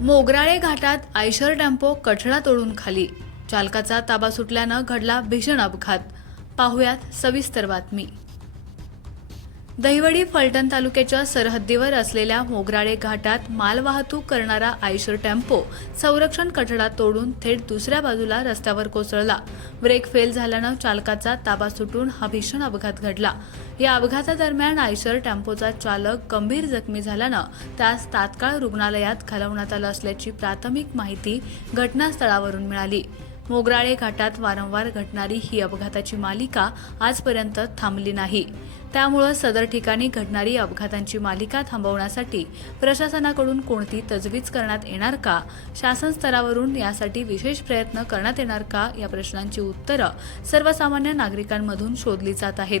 मोगराळे घाटात Eicher tempo कठडा तोडून खाली. चालकाचा ताबा सुटल्यानं घडला भीषण अपघात. पाहुयात सविस्तर बातमी. दहिवडी फलटण तालुक्याच्या सरहद्दीवर असलेल्या मोगराळे घाटात मालवाहतूक करणारा आयशर टेम्पो संरक्षण कठडा तोडून थेट दुसऱ्या बाजूला रस्त्यावर कोसळला. ब्रेक फेल झाल्यानं चालकाचा ताबा सुटून हा भीषण अपघात घडला. या अपघातादरम्यान आयशर टेम्पोचा चालक गंभीर जखमी झाल्यानं त्यास तात्काळ रुग्णालयात घालवण्यात आलं असल्याची प्राथमिक माहिती घटनास्थळावरून मिळाली. मोगराळे घाटात वारंवार घडणारी ही अपघाताची मालिका आजपर्यंत थांबली नाही. त्यामुळं सदर ठिकाणी घडणारी अपघातांची मालिका थांबवण्यासाठी प्रशासनाकडून कोणती तजवीज करण्यात येणार का? शासन स्तरावरून यासाठी विशेष प्रयत्न करण्यात येणार का? या प्रश्नांची उत्तरं सर्वसामान्य नागरिकांमधून शोधली जात आहेत.